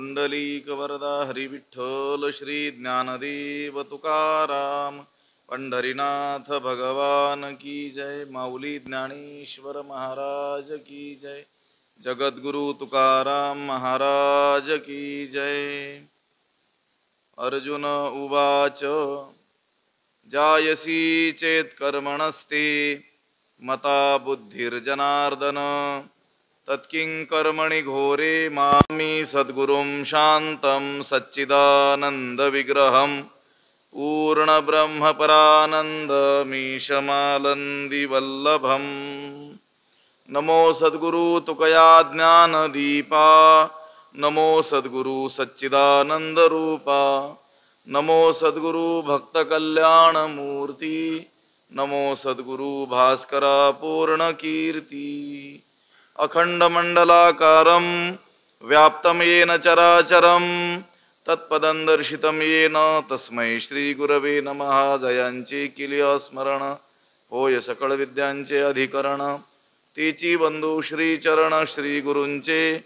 पुंडलीकवरदा हरिविठ्ठल श्री ज्ञानदेव तुकाराम पंढरीनाथ भगवान की जय। माऊली ज्ञानेश्वर महाराज की जय। जगद्गुरु तुकाराम महाराज की जय। अर्जुन उवाच जायसी चेत् कर्मणस्ते मता बुद्धिर्जनार्दन तत्किं कर्मणि घोरे मामि सद्गुरुं शान्तं सच्चिदानन्दविग्रहं पूर्णब्रह्मपरानन्दमीशमानन्दिवल्लभम्। नमो सद्गुरु तुकया ज्ञानदीपा नमो सद्गुरु सच्चिदानन्दरूपा नमो सद्गुरु भक्तकल्याणमूर्ति नमो सद्गुरु भास्करा पूर्णकीर्ति। अखंडमंडलाकारं व्याप्तं येन चराचरं तत्पदं दर्शितं येन तस्मै श्रीगुरवे नमः। जयांचे किल्य स्मरण होय सकळ विद्यांचे अधिकरण तेची बंधू श्रीचरण श्री गुरूंचे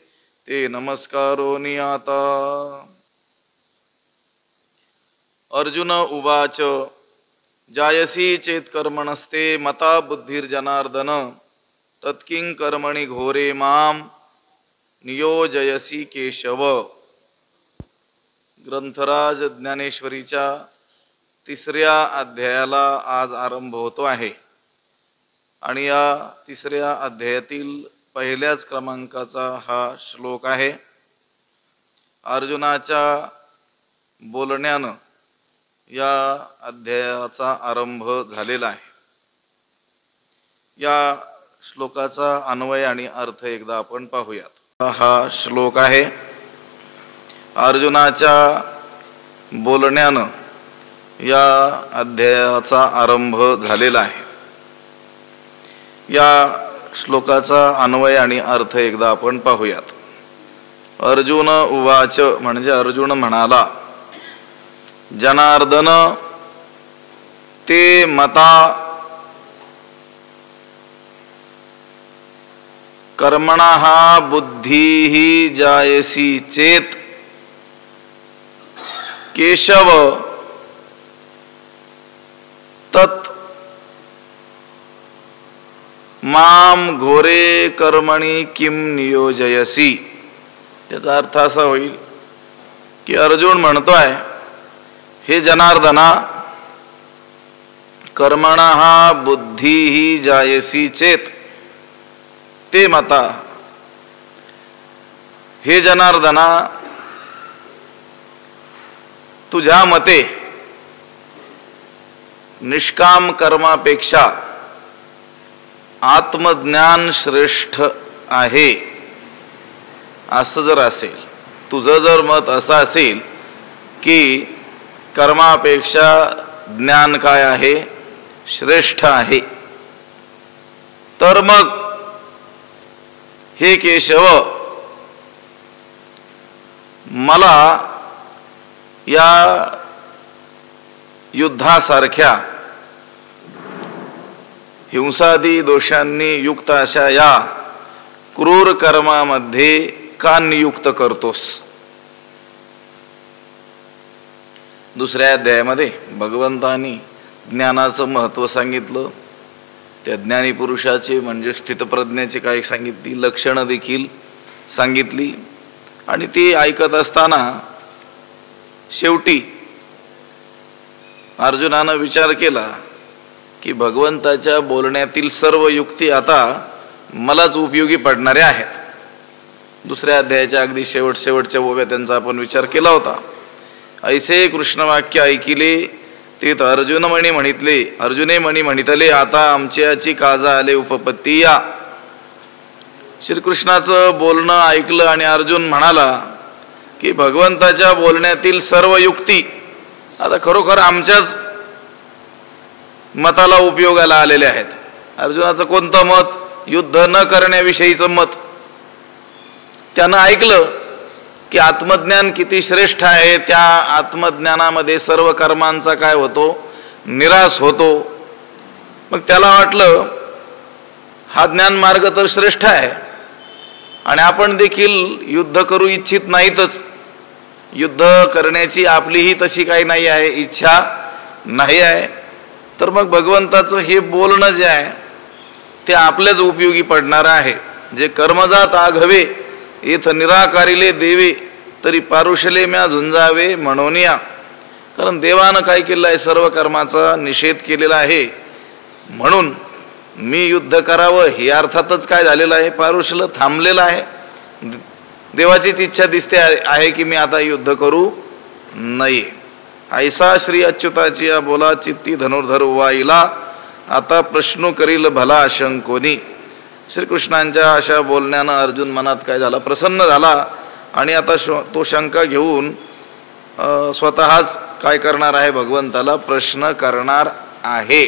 ते नमस्कारो नियाता। अर्जुन उवाच जायसी चेत् कर्मणस्ते मता बुद्धिर्जनार्दन तत्किं कर्मणि घोरे माम नियोजयसी केशव। ग्रंथराज ज्ञानेश्वरीच्या तिसऱ्या अध्यायाला आज आरंभ होतो आहे आणि या तिसऱ्या अध्यायातील पहिल्याच क्रमांकाचा हा श्लोक आहे। अर्जुनाच्या बोलण्यानं या अध्यायाचा आरंभ झालेला आहे। या श्लोकाचा अन्वय आणि अर्थ एकदा आपण पाहूयात। हा श्लोक आहे अर्जुनाच्या बोलण्यानं या अध्यायाचा आरंभ झालेला आहे। या श्लोकाचा अन्वय आणि अर्थ एकदा आपण पाहूयात। अर्जुन उवाच म्हणजे अर्जुन म्हणाला जनार्दन ते मता कर्मणः बुद्धिः जायसी चेत् केशव तत् माम घोरे कर्मणि किम नियोजयसी। त्याचा अर्थ असा होईल की अर्जुन म्हणतोय हे जनार्दना कर्मणः बुद्धिः जायसी चेत् ते मता। हे जनार्दना तुझ्या मते निष्काम कर्मापेक्षा आत्मज्ञान श्रेष्ठ आहे असं जर असेल, तुझं जर मत असं असेल की कर्मापेक्षा ज्ञान काय आहे श्रेष्ठ आहे, तर मग हे केशव मला या युद्धासारख्या हिंसादी दोषांनी युक्त अशा या क्रूर कर्मामध्ये का नियुक्त करतोस। दुसऱ्या अध्यायामध्ये भगवंतांनी ज्ञानाचं महत्त्व सांगितलं, त्या ज्ञानी पुरुषाचे म्हणजे स्थितप्रज्ञाचे काही सांगितली, लक्षणं देखील सांगितली आणि ती ऐकत असताना शेवटी अर्जुनानं विचार केला की भगवंताच्या बोलण्यातील सर्व युक्ती आता मलाच उपयोगी पडणाऱ्या आहेत। दुसऱ्या अध्यायाच्या अगदी शेवटच्या ओव्या त्यांचा आपण विचार केला होता। ऐसे कृष्ण वाक्य ऐकिले तेथ अर्जुन म्हणी म्हणितले, अर्जुने म्हणी म्हणितले आता आमच्याची काजा आले उपपत्ती या। श्रीकृष्णाचं बोलणं ऐकलं आणि अर्जुन म्हणाला की भगवंताच्या बोलण्यातील सर्व युक्ती आता खरोखर आमच्याच मताला उपयोगाला आलेले आहेत। अर्जुनाचं कोणतं मत? युद्ध न करण्याविषयीचं मत। त्यानं ऐकलं की आत्मज्ञान किती श्रेष्ठ आहे, त्या आत्मज्ञानामध्ये सर्व कर्मांचा काय होतो निराश होतो। मग त्याला वाटलं हा ज्ञान मार्ग तर श्रेष्ठ आहे आणि आपण देखील युद्ध करू इच्छित नाहीतच, युद्ध करण्याची आपलीही तशी काही नाही आहे, इच्छा नाही आहे, तर मग भगवंताचं हे बोलणं जे आहे ते आपल्याच उपयोगी पडणार आहे. जे कर्मजात आघवे इथ निराकारिले देवे तरी पारुषले म्या झुंजावे म्हणून या. कारण देवानं काय केलं आहे, सर्व कर्माचा निषेध केलेला आहे, म्हणून मी युद्ध करावं हे अर्थातच काय झालेलं आहे, पारुषलं थांबलेलं आहे. देवाचीच इच्छा दिसते आहे की मी आता युद्ध करू नये. ऐसा श्री अच्युताची बोला चित्ती धनुर्धर वाईला आता प्रश्न करील भला शंकोनी. श्रीकृष्णांच्या अशा बोलण्यानं अर्जुन मनात काय झाला, प्रसन्न झाला आणि आता तो शंका घेऊन स्वतःच काय करणार आहे, भगवंताला प्रश्न करणार आहे.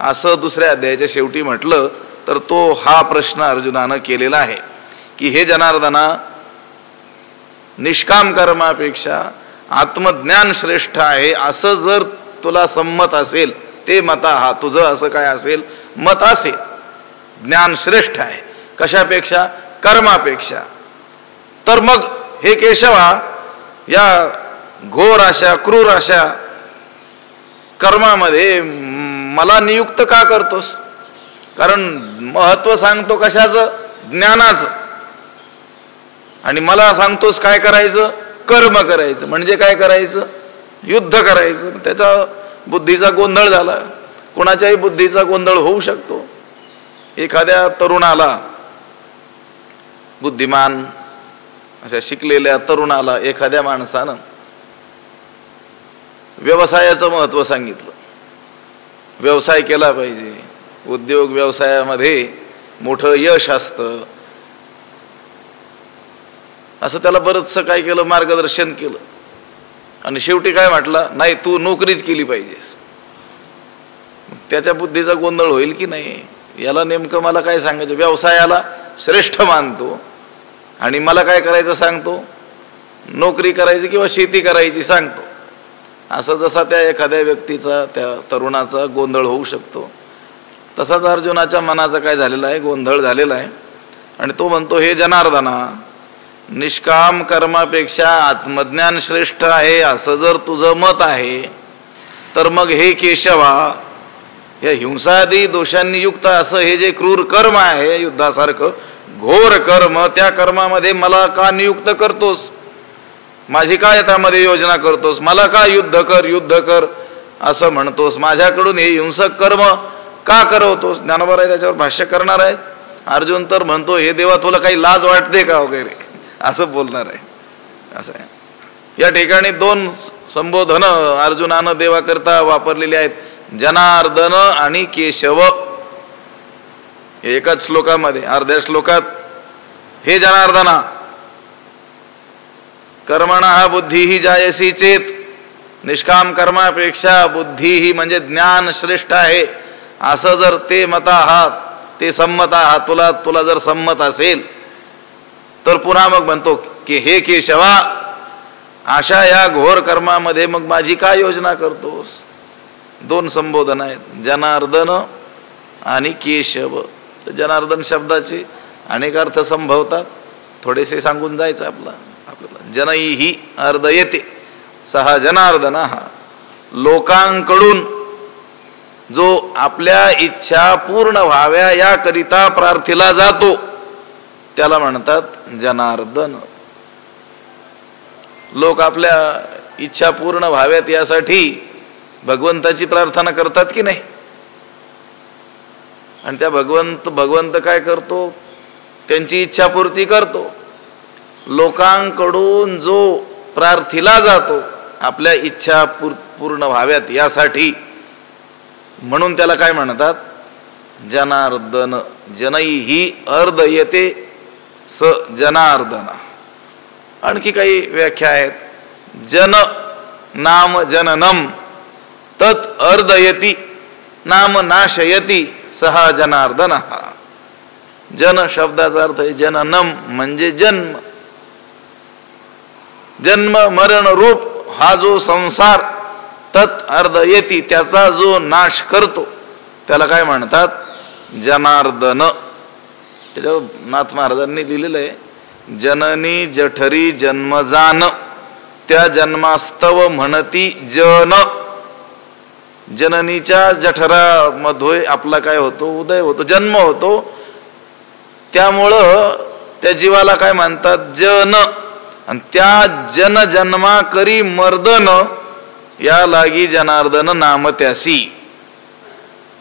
असं दुसऱ्या अध्यायाच्या शेवटी म्हटलं तर तो हा प्रश्न अर्जुनानं केलेला आहे की हे जनार्दना, निष्काम कर्मापेक्षा आत्मज्ञान श्रेष्ठ आहे असं जर तुला संमत असेल, ते मता हा तुझं असं काय असेल मत असेल, ज्ञान श्रेष्ठ आहे कशापेक्षा, कर्मापेक्षा, तर मग हे केशवा या घोर अशा क्रूर अशा कर्मामध्ये मला नियुक्त का करतोस? कारण महत्व सांगतो कशाचं, ज्ञानाचं, आणि मला सांगतोस काय करायचं, कर्म करायचं. म्हणजे काय करायचं, युद्ध करायचं. त्याचा बुद्धीचा गोंधळ झाला. कोणाच्याही बुद्धीचा गोंधळ होऊ शकतो. एखाद्या तरुणाला, बुद्धिमान अशा शिकलेल्या तरुणाला एखाद्या माणसानं व्यवसायाचं महत्व सांगितलं, व्यवसाय केला पाहिजे, उद्योग व्यवसायामध्ये मोठं यश असतं, असं त्याला बरंचसं काय केलं, मार्गदर्शन केलं, आणि शेवटी काय म्हटलं, नाही तू नोकरीच केली पाहिजेस. त्याच्या बुद्धीचा गोंधळ होईल की नाही, याला नेमकं मला काय सांगायचं, व्यवसायाला श्रेष्ठ मानतो आणि मला काय करायचं सांगतो, नोकरी करायची किंवा शेती करायची सांगतो. असं जसा त्या एखाद्या व्यक्तीचा, त्या तरुणाचा गोंधळ होऊ शकतो, तसाच अर्जुनाच्या मनाचा काय झालेला आहे, गोंधळ झालेला आहे. आणि तो म्हणतो, हे जनार्दना, निष्काम कर्मापेक्षा आत्मज्ञान श्रेष्ठ आहे असं जर तुझं मत आहे, तर मग हे केशवा, या हिंसादी दोषांनी युक्त असं हे जे क्रूर कर्म आहे, युद्धासारखं घोर कर्म, त्या कर्मामध्ये मला का नियुक्त करतोस, माझी काय त्यामध्ये योजना करतोस, मला का युद्ध कर असं म्हणतोस, माझ्याकडून हे हिंसक कर्म का करवतोस. ज्ञानोबा आहे त्याच्यावर भाष्य करणार आहे. अर्जुन तर म्हणतो, हे देवा तुला काही लाज वाटते का वगैरे असं बोलणार आहे. असं आहे. या ठिकाणी दोन संबोधन अर्जुनानं देवाकरता वापरलेली आहेत, जनार्दन आणि केशव. एकाच श्लोकामध्ये, अर्ध्या श्लोकात हे जनार्दना, कर्मणा हा बुद्धी ही जायसी चेत, निष्काम कर्मापेक्षा बुद्धी ही म्हणजे ज्ञान श्रेष्ठ आहे असं जर ते मत आहात, ते संमत आहात, तुला जर संमत असेल, तर पुन्हा मग म्हणतो की हे केशवा, अशा या घोर कर्मामध्ये मग माझी काय योजना करतोस. दोन संबोधन आहेत, जनार्दन आणि केशव. तर जनार्दन शब्दाचे अनेक अर्थ संभवतात, थोडेसे सांगून जायचं आपल्याला. जनई ही अर्ध येते सहा जनार्दन हा, लोकांकडून जो आपल्या इच्छा पूर्ण व्हाव्या याकरिता प्रार्थीला जातो त्याला म्हणतात जनार्दन. लोक आपल्या इच्छा पूर्ण व्हाव्यात यासाठी भगवंताची प्रार्थना करतात की नाही, आणि त्या भगवंत काय करतो, त्यांची इच्छापूर्ती करतो. लोकांकडून जो प्रार्थीला जातो आपल्या इच्छा पूर्ण व्हाव्यात यासाठी, म्हणून त्याला काय म्हणतात, जनार्दन. जनई ही अर्ध येते स जनार्दन. आणखी काही व्याख्या आहेत. जन नाम जननम तत् अर्धयती नाम नाशयती सहा जनार्दन. जन शब्दाचा अर्थ आहे जननम म्हणजे जन्म, जन्म मरण रूप हा जो संसार, तत् अर्धयती त्याचा जो नाश करतो त्याला काय म्हणतात, जनार्दन. त्याच्यावर नाथ महाराजांनी लिहिलेलं आहे, जननी जठरी जन्मजान त्या जन्मास्तव म्हणती जन. जननीच्या जठरामध्ये आपला काय होतो, उदय होतो, जन्म होतो. त्यामुळं त्या जीवाला काय म्हणतात, जन. आणि त्या जन जन्मा करी मर्दन, या लागी जनार्दन नाम त्यासी.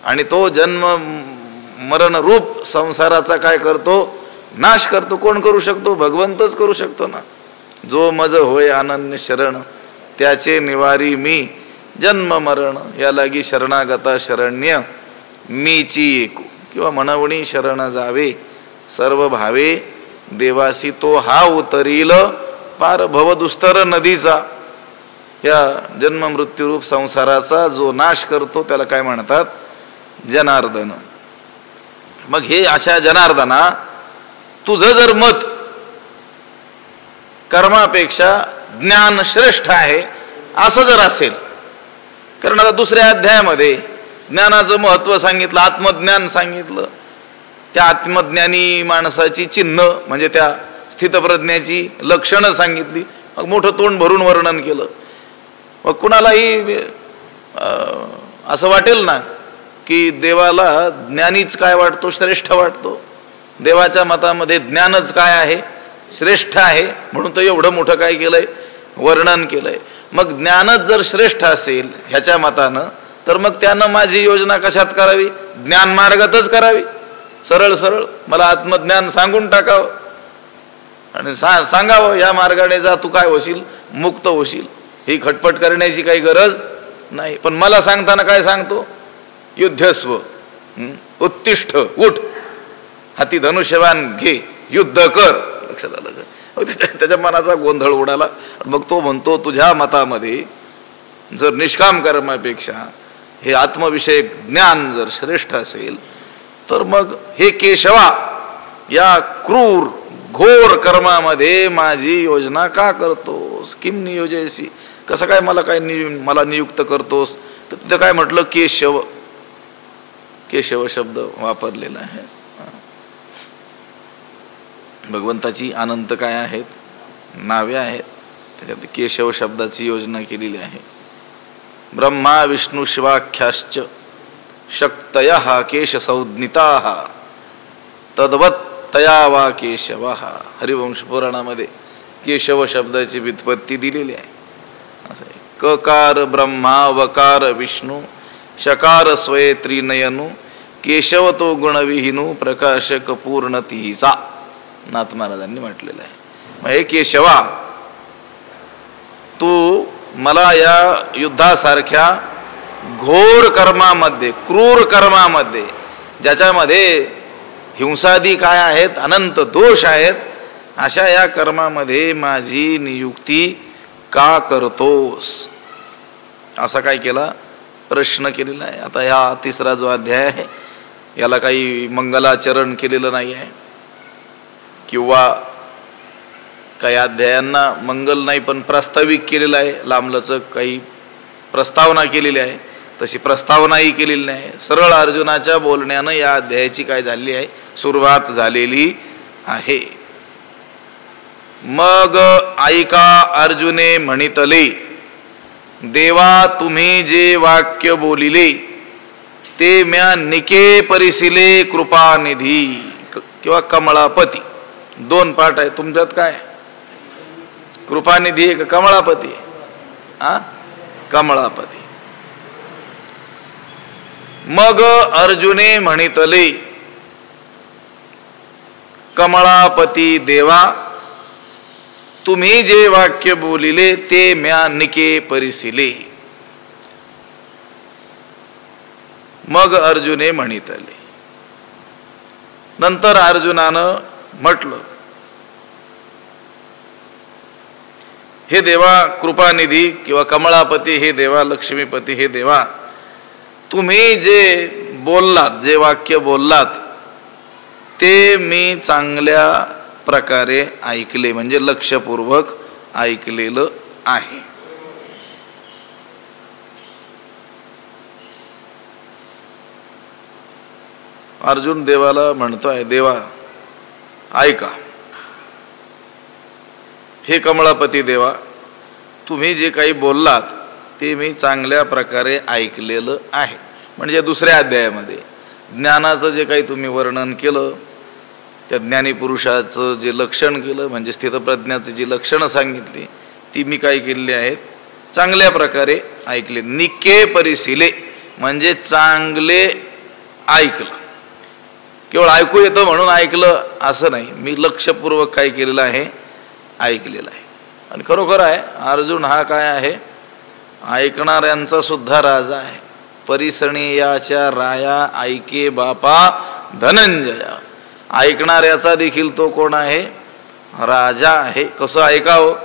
आणि तो जन्म मरण रूप संसाराचा काय करतो, नाश करतो. कोण करू शकतो, भगवंतच करू शकतो ना. जो मज होय अनन्य शरण, त्याचे निवारी मी जन्म मरण. या लागी शरणागता शरण्य मीची एकू. किंवा म्हणवणी शरण जावे सर्व भावे, देवासी तो हा उतरील पार भवदुस्तर नदीचा. या जन्म मृत्यूरूप संसाराचा जो नाश करतो त्याला काय म्हणतात, जनार्दन. मग हे अशा जनार्दना, तुझं जर मत कर्मापेक्षा ज्ञान श्रेष्ठ आहे असं जर असेल, कारण आता दुसऱ्या अध्यायामध्ये ज्ञानाचं महत्व सांगितलं, आत्मज्ञान सांगितलं. त्या आत्मज्ञानी माणसाची चिन्ह म्हणजे त्या स्थितप्रज्ञाची लक्षणं सांगितली. मग मोठं तोंड भरून वर्णन केलं. मग कुणालाही असं वाटेल ना की देवाला ज्ञानीच काय वाटतो, श्रेष्ठ वाटतो. देवाच्या मतामध्ये ज्ञानच काय आहे, श्रेष्ठ आहे. म्हणून तर एवढं मोठं काय केलंय, वर्णन केलंय. मग ज्ञानच जर श्रेष्ठ असेल ह्याच्या मतानं, तर मग त्यानं माझी योजना कशात करावी, ज्ञान मार्गातच करावी. सरळ सरळ मला आत्मज्ञान सांगून टाकावं आणि सांगावं, या मार्गाने जा, तू काय होशील, मुक्त होशील. ही खटपट करण्याची काही गरज नाही. पण मला सांगताना काय सांगतो, युद्धस्व, उत्तिष्ठ, उठ, हाती धनुष्यवान घे, युद्ध कर. लक्षात आलं का? त्याच्या मनाचा गोंधळ उडाला. मग तो म्हणतो, तुझ्या मतामध्ये जर निष्काम कर्मापेक्षा हे आत्मविषयक ज्ञान जर श्रेष्ठ असेल, तर मग हे केशवा, या क्रूर घोर कर्मामध्ये माझी योजना का करतोस, किम नियोजयसी, कसं काय मला नियुक्त करतोस. तर तिथं काय म्हटलं, केशव. केशव शब्द वापरलेला आहे. भगवंताची अनंत काय आहेत, नावे आहेत. त्याच्यात केशव शब्दाची योजना केलेली आहे. ब्रह्मा विष्णू शिवाख्याश्च शक्तयः केश संज्ञिताः तद्वत् तया वा केशवः. हरिवंश पुराणामध्ये केशव शब्दाची व्युत्पत्ती दिलेली आहे. असं आहे. ककार ब्रह्मा, वकार विष्णू, शकार स्वये त्रिनयनु, केशव तो गुणविहीनू, प्रकाशक पूर्ण तिचा. नाथ महाराजांनी म्हटलेलं आहे. मग हे केशवा, तू मला या युद्धासारख्या घोर कर्मामध्ये, क्रूर कर्मामध्ये, ज्याच्यामध्ये हिंसादी काय आहेत, अनंत दोष आहेत, अशा या कर्मामध्ये माझी नियुक्ती का करतोस, असा काय केला, प्रश्न केलेला आहे. आता ह्या तिसरा जो अध्याय आहे याला काही मंगलाचरण केलेलं नाही आहे, किंवा काही अध्यायांना मंगल नाही पण प्रास्ताविक केलेलं आहे. लांबलचक काही प्रस्तावना केलेली आहे, तशी प्रस्तावनाही केलेली नाही. सरळ अर्जुनाच्या बोलण्यानं या अध्यायाची काय झाली आहे, सुरुवात झालेली आहे. मग ऐका अर्जुने म्हणितले, देवा तुम्ही जे वाक्य बोलिले, ते म्या निके परिसिले कृपानिधी. किंवा कमळापती, दोन पाठ आहे तुमच्यात. काय कृपानिधी आहे का कमळापती? कमळापती. मग अर्जुने म्हणितले, कमळापती देवा तुम्ही जे वाक्य बोलिले, ते म्या निके परिसिले. मग अर्जुने म्हणितले. नंतर अर्जुनानं म्हटलं, हे देवा कृपानिधी किंवा कमळापती, हे देवा लक्ष्मीपती, हे देवा तुम्ही जे बोललात, जे वाक्य बोललात, ते मी चांगल्या प्रकारे ऐकले, म्हणजे लक्षपूर्वक ऐकलेलं आहे. अर्जुन देवाला म्हणतोय, देवा ऐका, हे कमळापती देवा, तुम्ही जे काही बोललात ते मी चांगल्या प्रकारे ऐकलेलं आहे. म्हणजे दुसऱ्या अध्यायामध्ये ज्ञानाचं जे काही तुम्ही वर्णन केलं, त्या ज्ञानी पुरुषाचं जे लक्षण केलं, म्हणजे स्थितप्रज्ञाची जी लक्षणं सांगितली ती मी काय केलेली आहेत, चांगल्या प्रकारे ऐकले. निके परिशिले म्हणजे चांगले ऐकलं. केवळ ऐकू येतं म्हणून ऐकलं असं नाही, मी लक्षपूर्वक काय केलेलं आहे, ऐकलेलं आहे. आणि खरोखर आहे, अर्जुन हा काय आहे, ऐकणाऱ्यांचा सुद्धा राजा आहे. परिसणीयाच्या राया ऐके बापा धनंजया. ऐकणाऱ्याचा देखील तो कोण आहे, राजा आहे. कसं ऐकावं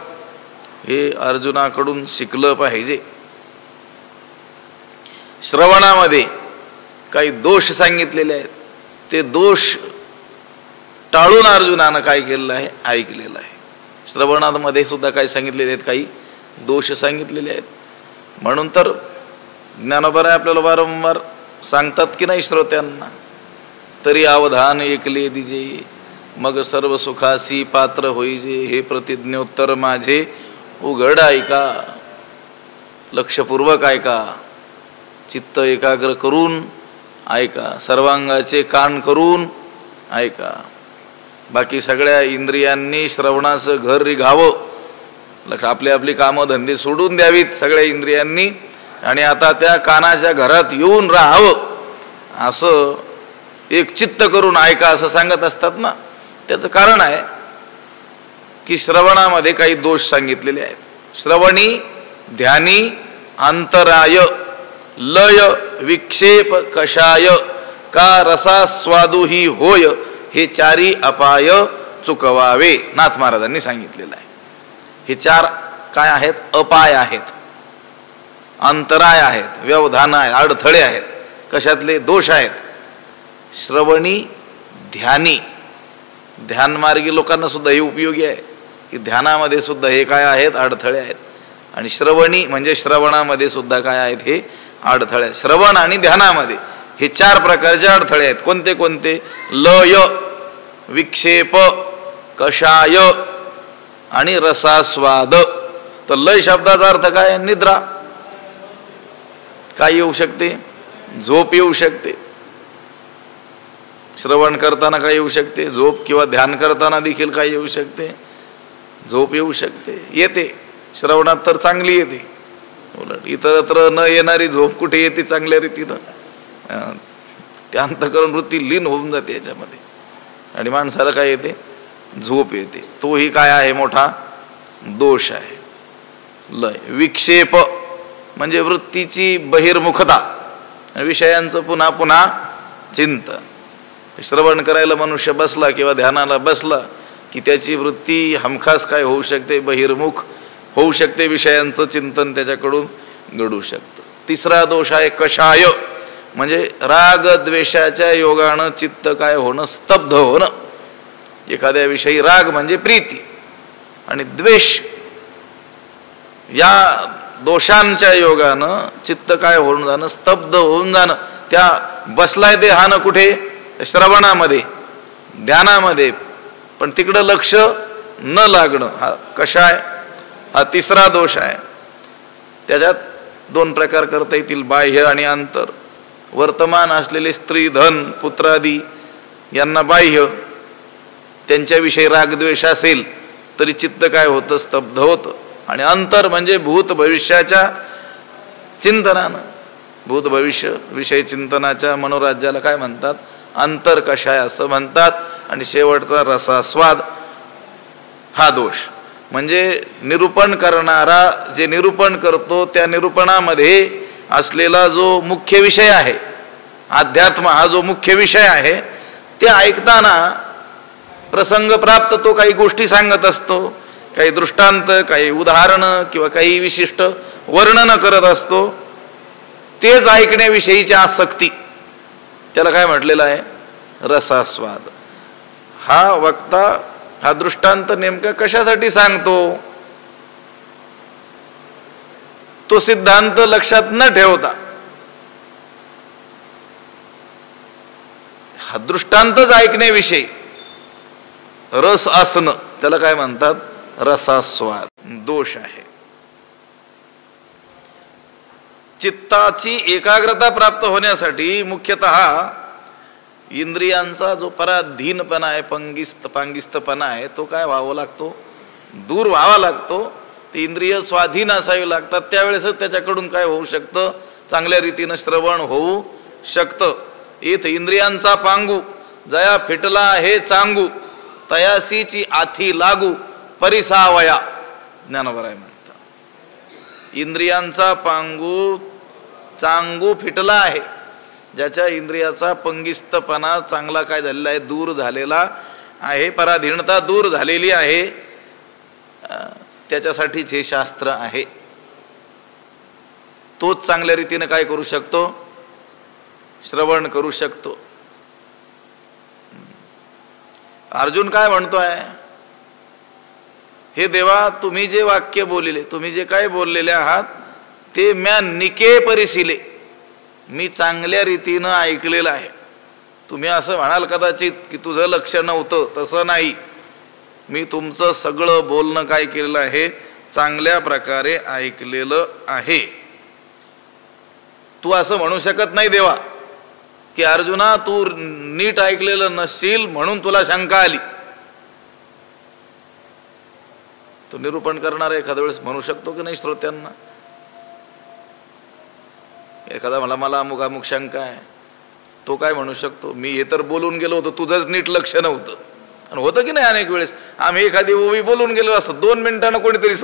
हे अर्जुनाकडून शिकलं पाहिजे. श्रवणामध्ये काही दोष सांगितलेले आहेत, ते दोष टाळून अर्जुनानं काय केलेलं आहे, ऐकलेलं आहे. श्रवणामध्ये सुद्धा काय सांगितलेले आहेत, काही दोष सांगितलेले आहेत. म्हणून तर ज्ञानोबा आपल्याला वारंवार सांगतात की नाही श्रोत्यांना, तरी अवधान ऐकले दिजे मग सर्व सुखासी पात्र होईजे, हे प्रतिज्ञोत्तर माझे उघड ऐका. लक्षपूर्वक ऐका, चित्त एकाग्र करून ऐका, सर्वांगाचे कान करून ऐका. बाकी सगळ्या इंद्रियांनी श्रवणाचं घर रिघावं, आपली आपली कामं धंदे सोडून द्यावीत सगळ्या इंद्रियांनी, आणि आता त्या कानाच्या घरात येऊन राहावं, असं एक चित्त करून ऐका असं सांगत असतात ना. त्याचं कारण आहे की श्रवणामध्ये काही दोष सांगितलेले आहेत. श्रवणी ध्यानी अंतराय लय विक्षेप कषाय का रसास्वादुही होय, हे चारी अपाय चुकवावे, नाथ महाराजांनी सांगितलेलं आहे. हे चार काय आहेत, अपाय आहेत, अंतराय आहेत, व्यवधान आहे, अडथळे आहेत. कशातले दोष आहेत, श्रवणी ध्यानी. ध्यानमार्गी लोकांना सुद्धा हे उपयोगी आहे की ध्यानामध्ये सुद्धा हे काय आहेत, अडथळे आहेत. आणि श्रवणी म्हणजे श्रवणामध्ये सुद्धा काय आहेत, हे अडथळे आहेत. श्रवण आणि ध्यानामध्ये हे चार प्रकारचे अडथळे आहेत. कोणते कोणते, लय विक्षेप कषाय आणि रसास्वाद. तर लय शब्दाचा अर्थ काय, निद्रा. काय येऊ शकते, झोप येऊ शकते. श्रवण करताना काय येऊ शकते, झोप. किंवा ध्यान करताना देखील काय येऊ शकते, झोप येऊ शकते. येते श्रवणात तर चांगली येते, उलट इतरत्र न येणारी झोप कुठे येते चांगल्या रीतीनं, त्या अंतःकरण वृत्ती लीन होऊन जाते याच्यामध्ये, आणि माणसाला काय येते, झोप येते. तोही काय आहे, मोठा दोष आहे. लय विक्षेप म्हणजे वृत्तीची बहिर्मुखता, विषयांचं पुन्हा पुन्हा चिंतन. श्रवण करायला मनुष्य बसला किंवा ध्यानाला बसला की त्याची वृत्ती हमखास काय होऊ शकते, बहिर्मुख होऊ शकते, विषयांचं चिंतन त्याच्याकडून घडू शकतं. तिसरा दोष आहे कषाय, म्हणजे राग द्वेषाच्या योगानं चित्त काय होणं, स्तब्ध होणं. एखाद्या विषयी राग म्हणजे प्रीती आणि द्वेष, या दोषांच्या योगानं चित्त काय होऊन जाणं, स्तब्ध होऊन जाणं. त्या बसलाय ते हा न कुठे, श्रवणामध्ये ध्यानामध्ये, पण तिकडं लक्ष न लागणं, हा कषाय, हा तिसरा दोष आहे. त्याच्यात दोन प्रकार करता येतील, बाह्य आणि अंतर. वर्तमान असलेले स्त्री धन पुत्रादी यांना बाह्य, त्यांच्याविषयी रागद्वेष असेल तरी चित्त काय होतं, स्तब्ध होतं. आणि अंतर म्हणजे भूत भविष्याच्या चिंतनानं, भूत भविष्य विषय चिंतनाच्या मनोराज्याला काय म्हणतात, अंतर कषाय असं म्हणतात. आणि शेवटचा रसास्वाद हा दोष, म्हणजे निरूपण करणारा जे निरूपण करतो त्या निरूपणामध्ये असलेला जो मुख्य विषय आहे, अध्यात्म हा जो मुख्य विषय आहे, ते ऐकताना प्रसंग प्राप्त तो काही गोष्टी सांगत असतो, काही दृष्टांत, काही उदाहरणं किंवा काही विशिष्ट वर्णन करत असतो. तेच ऐकण्याविषयीची आसक्ती, त्याला काय म्हटलेलं आहे, रसास्वाद. हा वक्ता हा दृष्टांत नेमका कशासाठी सांगतो, तो सिद्धांत लक्षात न ठेवता हा दृष्टांतच ऐकण्याविषयी रस असणं, त्याला काय म्हणतात, रसास्वाद. दोष आहे. चित्ताची एकाग्रता प्राप्त होण्यासाठी मुख्यतः इंद्रियांचा जो पराधीनपणा आहे, पांगिस्तपणा आहे, तो काय व्हावा लागतो, दूर व्हावा लागतो. ती इंद्रिय स्वाधीन असावी लागतात. त्यावेळेस त्याच्याकडून काय होऊ शकतं, चांगल्या रीतीनं श्रवण होऊ शकतं. इथं इंद्रियांचा पांगू जया फिटला हे चांगू, तयासीची आथी लागू परिसावया, ज्ञानोबराय म्हणतात. इंद्रियांचा पांगू चांगू फिटला आहे, ज्याच्या इंद्रियाचा पंगिस्तपणा चांगला काय झालेला आहे, दूर झालेला आहे, पराधीनता दूर झालेली आहे, त्याच्यासाठीच हे शास्त्र आहे. तोच चांगल्या रीतीने काय करू शकतो, श्रवण करू शकतो. अर्जुन काय म्हणतोय, हे देवा, तुम्ही जे वाक्य बोलले, तुम्ही जे काय बोललेले आहात ते म्या निके परिशिले, मी चांगल्या रीतीनं ऐकलेलं आहे. तुम्ही असं म्हणाल कदाचित की तुझं लक्ष नव्हतं, तसं नाही. मी तुमचं सगळं बोलणं काय केलेलं आहे, चांगल्या प्रकारे ऐकलेलं आहे. तू असं म्हणू शकत नाही देवा की अर्जुना तू नीट ऐकलेलं नसशील म्हणून तुला शंका आली. तो निरूपण करणारा एखाद्या वेळेस म्हणू शकतो की नाही श्रोत्यांना, एखादा मला अमुक शंका आहे, तो काय म्हणू शकतो, मी हे तर बोलून गेलो होतो, तुझंच नीट लक्ष नव्हतं. आणि होतं की नाही, अनेक वेळेस आम्ही एखादी ओवी बोलून गेलो असतो, 2 मिनिटांना कोणीतरी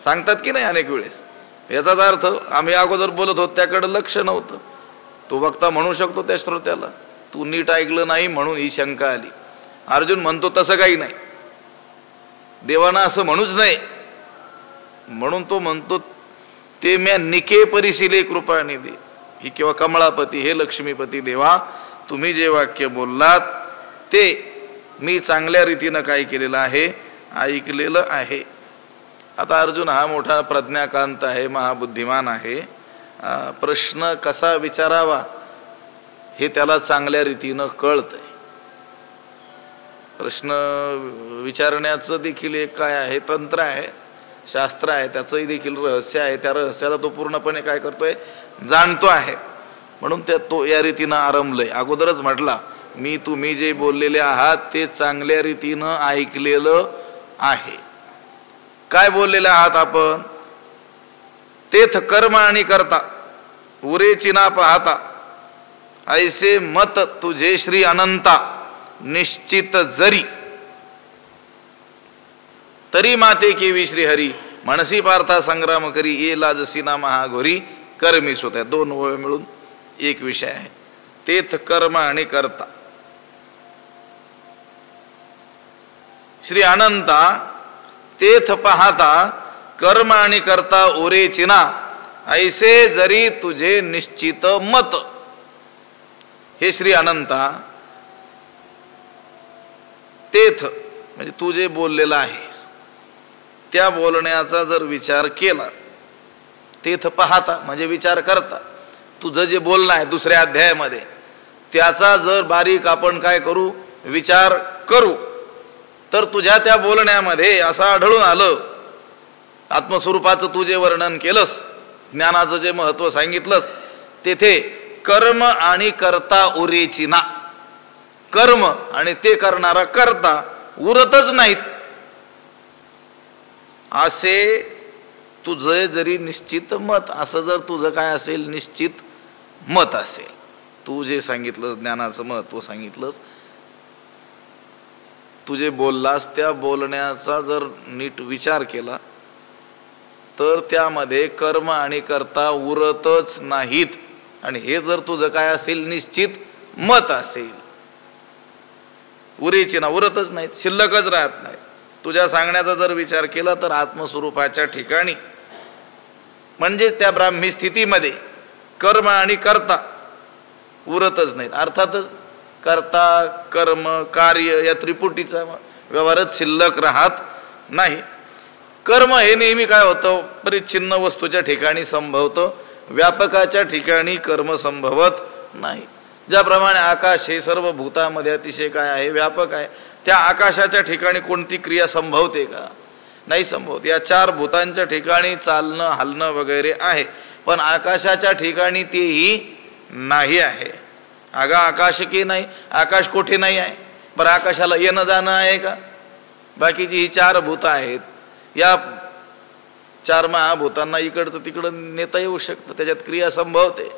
सांगतात की नाही अनेक वेळेस. याचाच अर्थ आम्ही अगोदर बोलत होतो त्याकडे लक्ष नव्हतं. तो वक्ता म्हणू शकतो त्या श्रोत्याला, तू नीट ऐकलं नाही म्हणून ही शंका आली. अर्जुन म्हणतो तसं काही नाही, देवाना असं म्हणूच नाही. म्हणून तो म्हणतो ते म्या निके परिशिले कृपानिधी, ही किंवा कमळापती, हे लक्ष्मीपती देवा, तुम्ही जे वाक्य बोललात ते मी चांगल्या रीतीनं काय केलेलं आहे, ऐकलेलं आहे. आता अर्जुन हा मोठा प्रज्ञाकांत आहे, महाबुद्धिमान आहे. प्रश्न कसा विचारावा हे त्याला चांगल्या रीतीनं कळतंय. प्रश्न विचारण्याचं देखील एक काय आहे, तंत्र आहे, शास्त्र आहे, त्याचंही देखील रहस्य आहे. त्या रहस्याला तो पूर्णपणे काय करतोय, जाणतो आहे. म्हणून तो या रीतीनं आरंभलंय. अगोदरच म्हटला, मी तुम्ही जे बोललेले आहात ते चांगल्या रीतीनं ऐकलेलं आहे. काय बोललेले आहात आपण, तेथ कर्म आणि करता उरेची ना पाहता, ऐसे मत तुझे श्री अनंता, निश्चित जरी तरी माते केवी श्री हरी, म्हणसी पार्था संग्राम करी, ये लाजसी ना महाघोरी, कर्मी स्वतः. 2 ओळ मिळून एक विषय आहे. तेथ कर्म आणि करता, श्री अनंता तेथ पाहता, कर्म आणि करता ओरे चिना, ऐसे जरी तुझे निश्चित मत. हे श्री अनंता, तेथ म्हणजे तू जे बोललेला आहेस त्या बोलण्याचा जर विचार केला, तेथ पाहता म्हणजे विचार करता, तुझं जे बोलणं आहे 2ऱ्या अध्यायामध्ये त्याचा जर बारीक आपण काय करू, विचार करू, तर तुझ्या त्या बोलण्यामध्ये असं आढळून आलं, आत्मस्वरूपाचं तू जे वर्णन केलंस, ज्ञानाचं जे महत्व सांगितलंस, तेथे कर्म आणि करता उरेची ना, कर्म आणि ते करणारा करता उरतच नाहीत. असे तुझे जरी निश्चित मत, असं जर तुझं काय असेल, निश्चित मत असेल, तू जे सांगितलंस, ज्ञानाचं महत्व सांगितलंस, तू जे बोललास त्या बोलण्याचा जर नीट विचार केला तर त्यामध्ये कर्म आणि करता उरतच नाहीत. आणि हे जर तुझं काय असेल, निश्चित मत असेल, उरेची ना, उरतच नाहीत, शिल्लकच राहत नाही. तुझ्या सांगण्याचा जर विचार केला तर आत्मस्वरूपाच्या ठिकाणी म्हणजे त्या ब्राह्मी स्थितीमध्ये कर्म आणि कर्ता उरतच नाहीत. अर्थातच कर्ता, कर्म, कार्य या त्रिपुटीचा व्यवहारच शिल्लक राहत नाही. कर्म हे नेहमी काय होतं, परिच्छिन्न वस्तूच्या ठिकाणी संभवतं, व्यापकाच्या ठिकाणी कर्म संभवत नाही. ज्याप्रमाणे आकाश हे सर्व भूतामध्ये अतिशय काय आहे, व्यापक आहे, त्या आकाशाच्या ठिकाणी कोणती क्रिया संभवते का, नाही संभवत. या चार भूतांच्या ठिकाणी चालणं हलणं वगैरे आहे, पण आकाशाच्या ठिकाणी तेही नाही आहे. आगा आकाश की नाही, आकाश कोठे नाही आहे. बरं आकाशाला येणं जाणं आहे का? बाकीची ही चार भूत आहेत, या चार महाभूतांना इकडचं तिकडं नेता येऊ शकतं, त्याच्यात क्रिया संभवते.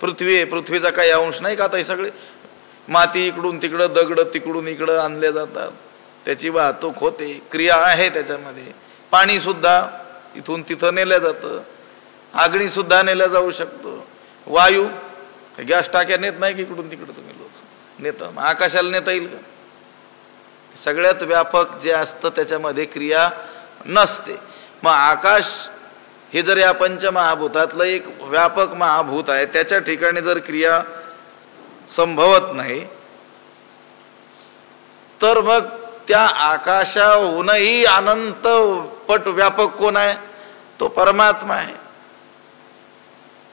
पृथ्वी आहे, पृथ्वीचा काही अंश नाही का? आता हे सगळे माती इकडून तिकडं, दगड तिकडून इकडं आणले जातात, त्याची वाहतूक होते, क्रिया आहे त्याच्यामध्ये. पाणी सुद्धा इथून तिथं नेलं जातं, अग्नी सुद्धा नेल्या जाऊ शकतो. वायू गॅस टाक्या नेत नाही की इकडून तिकडं तुम्ही लोक नेता, आकाशाला नेता येईल का? सगळ्यात व्यापक जे असतं त्याच्यामध्ये क्रिया नसते. मग आकाश हे जर या पंचमहाभूतातलं एक व्यापक महाभूत आहे, त्याच्या ठिकाणी जर क्रिया संभवत नाही, तर मग त्या आकाशाहूनही अनंत पट व्यापक कोण आहे? तो परमात्मा आहे.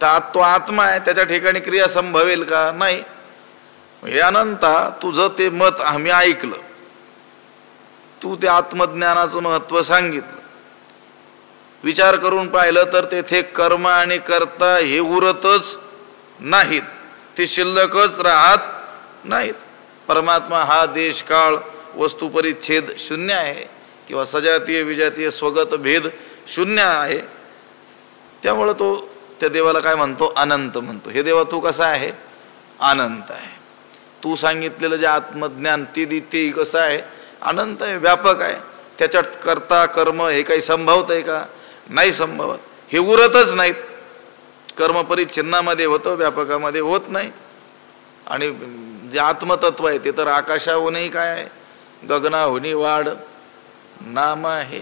तो आत्मा आहे, त्याच्या ठिकाणी क्रिया संभवेल का? नाही. हे अनंता तुझं ते मत आम्ही ऐकलं, तू ते आत्मज्ञानाचं महत्व सांगितलं, विचार करून पाहिलं तर तेथे कर्म आणि कर्ता हे उरतच नाहीत, ते शिल्लकच राहत नाहीत. परमात्मा हा देश काळ वस्तू परिच्छेद शून्य आहे, किंवा सजातीय विजातीय स्वगत भेद शून्य आहे. त्यामुळे तो त्या देवाला काय म्हणतो? अनंत म्हणतो. हे देवा तू कसा आहे? अनंत आहे. तू सांगितलेलं जे आत्मज्ञान ते कसं आहे? अनंत आहे, व्यापक आहे. त्याच्यात कर्ता कर्म हे काही संभवतंय का? नाही संभवत. हे उरतच नाहीत. कर्म परिच्छिन्नामध्ये होतं, व्यापकामध्ये होत नाही. आणि जे आत्मतत्व आहे ते तर आकाशाहूनही काय आहे? गगनाहुनी वाढ नाम आहे.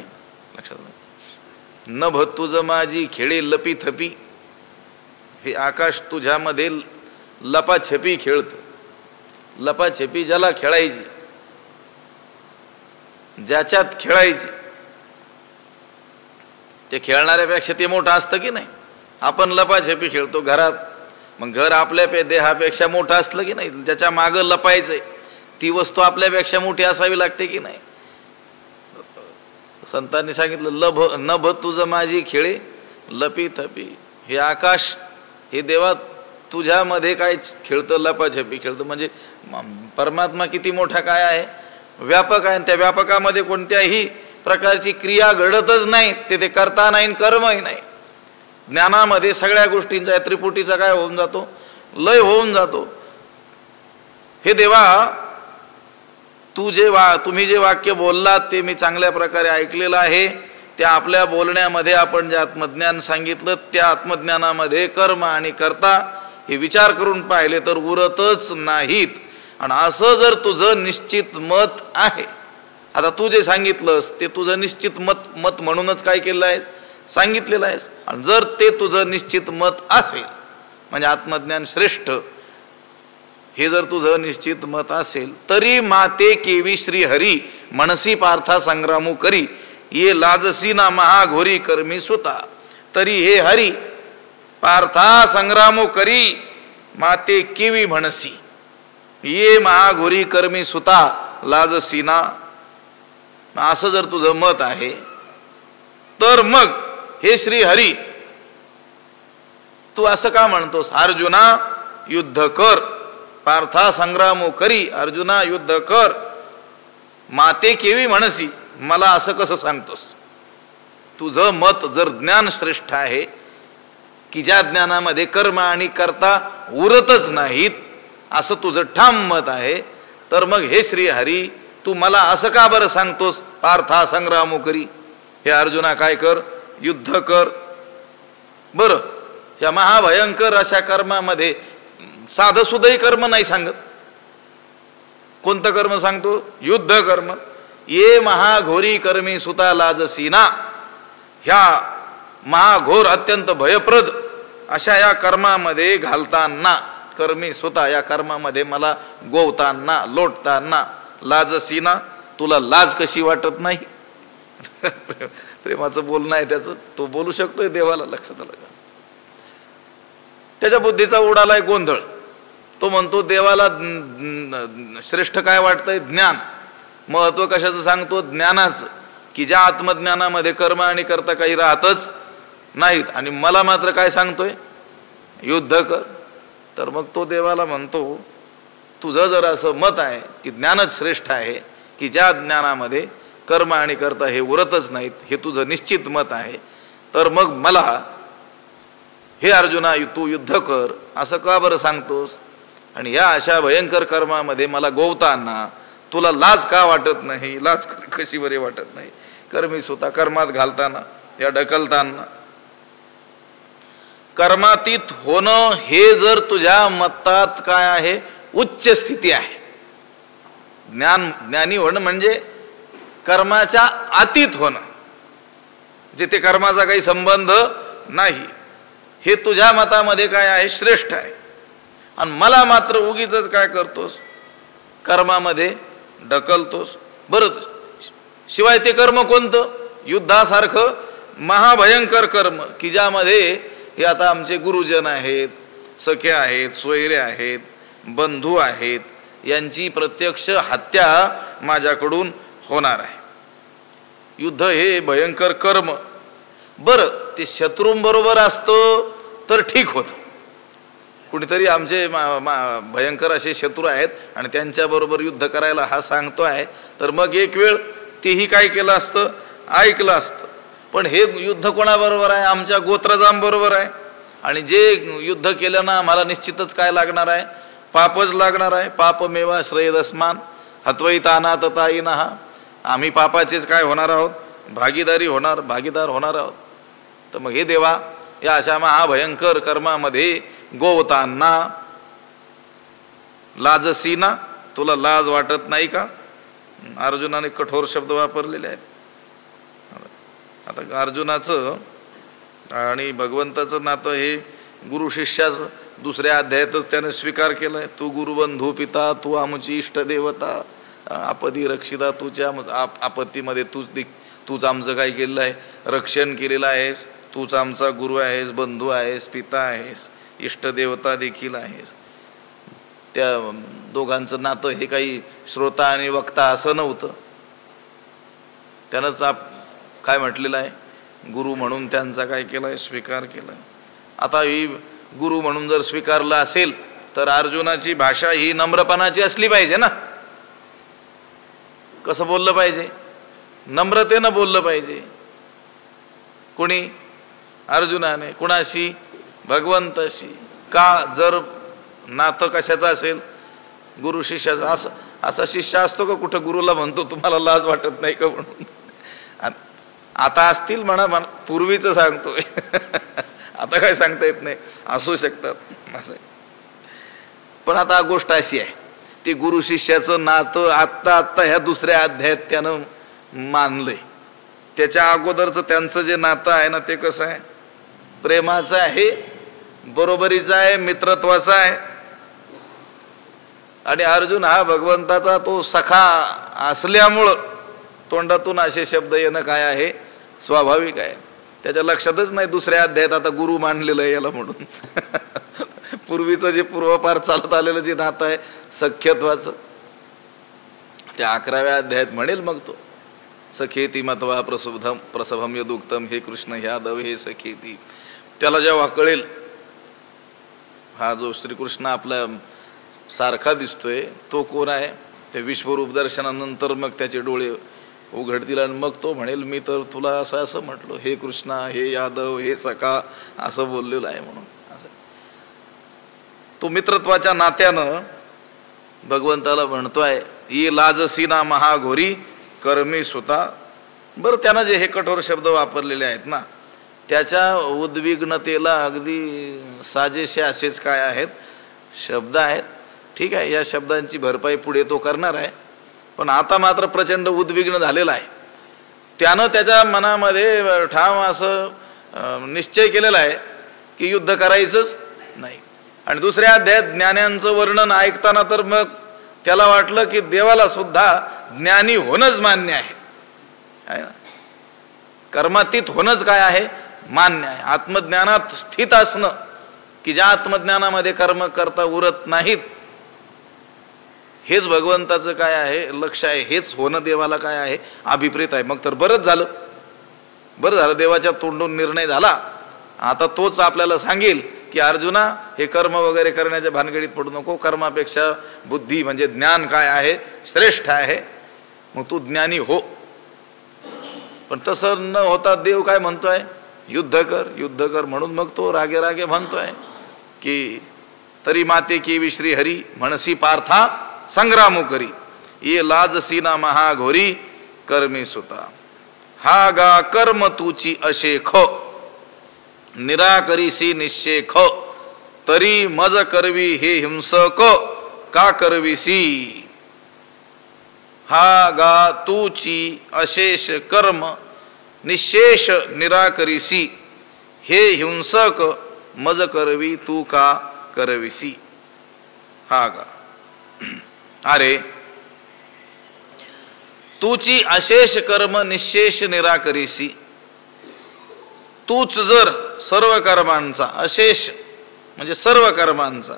लक्षात नभ तुझ माझी खेळे लपी थपी. हे आकाश तुझ्यामध्ये लपाछपी खेळत. लपाछपी ज्याला खेळायची, ज्याच्यात खेळायची, ते खेळणाऱ्यापेक्षा ते मोठं असतं की नाही? आपण लपाछपी खेळतो घरात, मग घर आपल्या देहापेक्षा मोठं असलं की नाही? ज्याच्या मागं लपायचंय ती वस्तू आपल्यापेक्षा मोठी असावी लागते की नाही? संतांनी सांगितलं नभ तुझ माझी खेळे लपी थपी. हे आकाश हे देवा तुझ्यामध्ये काय खेळतं? लपाछपी खेळतं. म्हणजे परमात्मा किती मोठा काय आहे? व्यापक आहे. त्या व्यापकामध्ये कोणत्याही प्रकारची क्रिया घडतच नाही, ते करता नाही, कर्मही नाही. ज्ञानामध्ये सगळ्या गोष्टींचा त्रिपुटीचा काय होऊन जातो? लय होऊन जातो. हे देवा तुम्ही जे वाक्य बोललात ते मी चांगल्या प्रकारे ऐकलेलं आहे. त्या आपल्या बोलण्यामध्ये आपण जे आत्मज्ञान सांगितलं, त्या आत्मज्ञानामध्ये कर्म आणि कर्ता हे विचार करून पाहिले तर उरतच नाहीत. आणि असं जर तुझं निश्चित मत आहे, आता तू जे सांगितलंस ते तुझं निश्चित मत म्हणूनच काय केलं आहे? सांगितलेलं आहेस. आणि जर ते तुझं निश्चित मत असेल, म्हणजे आत्मज्ञान श्रेष्ठ हे जर तुझं निश्चित मत असेल, तरी माते केवी श्री हरी मनसी पार्था संग्रामू करी ये लाजसी ना महाघोरी कर्मी सुता. तरी हे हरी पार्था संग्रामो करी माते केवी म्हणसी ये महाघोरी कर्मी सुता लाजसी ना. असं जर तुझं मत आहे तर मग हे श्री हरी तू असं का म्हणतोस? अर्जुना युद्ध कर, पार्था संग्रामो करी, अर्जुना युद्ध कर, माते केवी म्हणसी, मला असं कसं सांगतोस? तुझं मत जर ज्ञान श्रेष्ठ आहे की ज्या ज्ञानामध्ये कर्म आणि कर्ता उरतच नाहीत, असं तुझं ठाम मत आहे, तर मग हे श्री हरी तू मला असं का बरं सांगतोस? पार्था संग्रामो करी, हे अर्जुना काय कर? युद्ध कर. बरं, या महाभयंकर अशा कर्मामध्ये साधं सुधही कर्म नाही सांगत. कोणतं कर्म सांगतो? युद्ध कर्म. ये महाघोरी कर्मी सुता लाजसीना. ह्या महाघोर अत्यंत भयप्रद अशा या कर्मामध्ये घालताना, कर्मी सुता या कर्मामध्ये मला गोवताना, लोटताना, लाजसीना, तुला लाज कशी वाटत नाही? प्रेमाचं बोलणं आहे त्याचं, तो बोलू शकतोय देवाला. लक्षात आलं का? त्याच्या बुद्धीचा उडालाय गोंधळ. तो म्हणतो देवाला श्रेष्ठ काय वाटतंय? ज्ञान. महत्व कशाचं सांगतो? ज्ञानाचं. की ज्या आत्मज्ञानामध्ये कर्म आणि कर्ता काही राहतच नाहीत, आणि मला मात्र काय सांगतोय, युद्ध कर. तर मग तो देवाला म्हणतो, तुझं जर असं मत आहे की ज्ञानच श्रेष्ठ आहे, की ज्या ज्ञानामध्ये कर्म आणि कर्ता हे उरतच नाहीत, हे तुझं निश्चित मत आहे, तर मग मला हे अर्जुना तू युद्ध कर असं का बरं सांगतोस? आणि या अशा भयंकर कर्मामध्ये मला गोवताना तुला लाज का वाटत नाही? लाज कशी बरे वाटत नाही? कर्मी स्वतः कर्मात घालताना, या ढकलताना. कर्मातीत होणं हे जर तुझ्या मतात काय आहे, उच्च स्थिती आहे. ज्ञानी होणं म्हणजे कर्माच्या अतीत होणं, जिथे कर्माचा काही संबंध नाही, हे तुझ्या मतामध्ये काय आहे, श्रेष्ठ आहे. आणि मला मात्र उगीच काय करतोस, कर्मामध्ये ढकलतोस. बरं, शिवाय ते कर्म कोणतं? युद्धासारखं महाभयंकर कर्म, की ज्यामध्ये हे आता आमचे गुरुजन आहेत, सखे आहेत, सोयरे आहेत, बंधू आहेत, यांची प्रत्यक्ष हत्या माझ्याकडून होणार आहे. युद्ध हे भयंकर कर्म. बरं, ते शत्रूंबरोबर असतं तर ठीक होतं. कुणीतरी आमचे भयंकर असे शत्रू आहेत आणि त्यांच्याबरोबर युद्ध करायला हा सांगतो आहे, तर मग एक वेळ तेही काय केलं असतं, ऐकलं असतं. पण हे युद्ध कोणाबरोबर आहे? आमच्या गोत्रजांबरोबर आहे. आणि जे युद्ध केलं ना, मला निश्चितच काय लागणार आहे, पापच लागणार आहे. पापमेवा श्रेयदस्मान हत्वैतानाततायिनः. आम्ही पापाचेच काय होणार आहोत, भागीदार होणार आहोत. तर मग हे देवा, या अशा महाभयंकर कर्मामध्ये गोवताना लाजसीना, तुला लाज वाटत नाही का? अर्जुनाने कठोर शब्द वापरलेले आहेत. आता अर्जुनाचं आणि भगवंताचं नातं हे गुरु शिष्याचं दुसऱ्या अध्यायातच त्याने स्वीकार केलाय. तू गुरुबंधू पिता, तू आमची इष्टदेवता, आपत्ती रक्षिता, तुझ्या आपत्तीमध्ये तूच आमचं काय केलेलं आहे, रक्षण केलेलं आहेस. तूच आमचा गुरु आहेस, बंधू आहेस, पिता आहेस, इष्टदेवता देखील आहेस. त्या दोघांचं नातं हे काही श्रोता आणि वक्ता असं नव्हतं. त्यानंच काय म्हटलेलं आहे, गुरु म्हणून त्यांचा काय केलाय, स्वीकार केलाय. आता ही गुरु म्हणून जर स्वीकारलं असेल तर अर्जुनाची भाषा ही नम्रपणाची असली पाहिजे ना. कसं बोललं पाहिजे, नम्रतेनं बोललं पाहिजे. कोणी? अर्जुनाने. कुणाशी? भगवंताशी. का? जर नातं कशाचं असेल, गुरु शिष्याचं. असा शिष्य असतो का कुठं गुरुला म्हणतो तुम्हाला लाज वाटत नाही का म्हणून? आता असतील म्हणा, पूर्वीचं सांगतोय. आता काय सांगता येत नाही, असू शकतात असं. पण आता गोष्ट अशी आहे, ते गुरु शिष्याचं नातं आत्ता ह्या दुसऱ्या अध्यायात त्यानं मानलंय. त्याच्या अगोदरचं त्यांचं जे नातं आहे ना, ते कसं आहे, प्रेमाचं आहे, बरोबरीचं आहे, मित्रत्वाचं आहे. आणि अर्जुन हा भगवंताचा तो सखा असल्यामुळं तोंडातून असे शब्द येणं काय आहे, स्वाभाविक आहे. त्याच्या लक्षातच नाही दुसऱ्या अध्यायात आता गुरु मानलेलं आहे याला म्हणून. पूर्वीचं जे पूर्वपार चालत आलेलं जे नातं आहे सख्यत्वाचं, त्या 11व्या अध्यायात म्हणेल मग तो, सखेती मत्वा प्रसभम यदुक्तम, हे कृष्ण यादव हे सखेती. त्याला जेव्हा कळेल हा जो श्रीकृष्ण आपला सारखा दिसतोय तो कोण आहे, ते विश्वरूप दर्शनानंतर मग त्याचे डोळे उघडतील आणि मग तो म्हणेल, मी तर तुला असं असं म्हटलो, हे कृष्णा, हे यादव, हे सखा, असं बोललेलं आहे म्हणून. असं तो मित्रत्वाच्या नात्यानं भगवंताला म्हणतोय, ये लाजसीना महाघोरी कर्मी सुता. बरं, त्यानं जे हे कठोर शब्द वापरलेले आहेत ना, त्याच्या उद्विग्नतेला अगदी साजेसे असेच काय आहेत, शब्द आहेत. ठीक आहे, या शब्दांची भरपाई पुढे तो करणार आहे. पण आता मात्र प्रचंड उद्विग्न झालेला आहे. त्यानं त्याच्या मनामध्ये ठाम असं निश्चय केलेला आहे की युद्ध करायचंच नाही. आणि दुसऱ्या अध्यायात ज्ञानांचं वर्णन ऐकताना तर मग त्याला वाटलं की देवाला सुद्धा ज्ञानी होणंच मान्य आहे. कर्मातीत होणंच काय आहे, मान्य आहे. आत्मज्ञानात स्थित असणं, की ज्या आत्मज्ञानामध्ये कर्म करता उरत नाहीत, हेच भगवंताचं काय आहे लक्ष आहे, हेच होणं देवाला काय आहे अभिप्रेत आहे. मग तर बरं झालं देवाच्या तोंडून निर्णय झाला. आता तोच आपल्याला सांगेल की अर्जुना हे कर्म वगैरे करण्याच्या भानगडीत पडू नको, कर्मापेक्षा बुद्धी म्हणजे ज्ञान काय आहे श्रेष्ठ आहे, मग तू ज्ञानी हो. पण तसं न होता देव काय म्हणतोय, युद्ध कर म्हणून मग तो रागे रागे म्हणतोय की तरी माते की श्री हरी म्हणसी पार्था संग्रामो करी ये लाजसी ना महाघोरी कर्मी सुता. हा गा कर्म तुची अशेख निराकरीसी निशेख तरी मज करवी हे हिंसक का करवीसी. हा गा तूची अशेष कर्म निशेष निराकरीसी हे हिंसक मज करवी तू का करविसी. हा गा अरे तूची अशेष कर्म निशेष निराकरीसी. तूच जर सर्व कर्मांचा, अशेष म्हणजे सर्व कर्मांचा,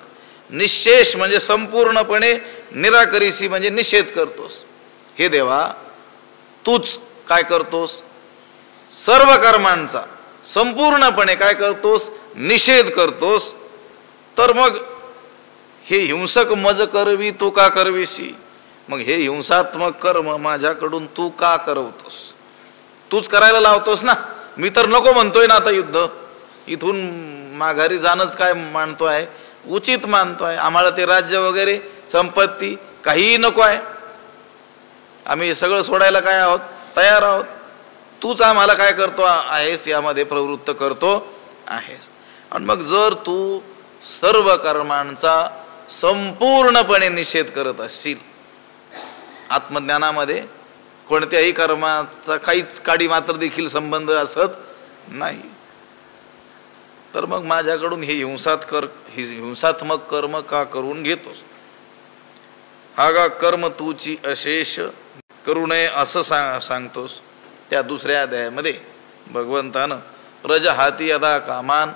निशेष म्हणजे संपूर्णपणे, निराकरीसी म्हणजे निषेध करतोस. हे देवा तूच काय करतोस, सर्व कर्मांचा संपूर्णपणे काय करतोस, निषेध करतोस. तर मग हे हिंसक मज करवी तू का करवीसी. मग हे हिंसात्मक कर्म माझ्याकडून तू का करवतोस, तूच करायला लावतोस ना. मी तर नको म्हणतोय ना आता युद्ध, इथून माघारी जाणंच काय मानतोय उचित मानतोय. आम्हाला ते राज्य वगैरे संपत्ती काहीही नको आहे, आम्ही सगळं सोडायला काय आहोत तयार आहोत. तूच आम्हाला काय करतो आहेस, यामध्ये प्रवृत्त करतो आहेस. आणि मग जर तू सर्व कर्मांचा संपूर्णपणे निषेध करत असशील, आत्मज्ञानामध्ये कोणत्याही कर्माचा काहीच काडी मात्र देखील संबंध असत नाही, तर मग माझ्याकडून हे हिंसात्मक कर्म का करून घेतोस. हा गा कर्म तूची अशेष करू नये असं सांगतोस. त्या दुसऱ्या अध्यायामध्ये भगवंतानं प्रजहाती यदा कामान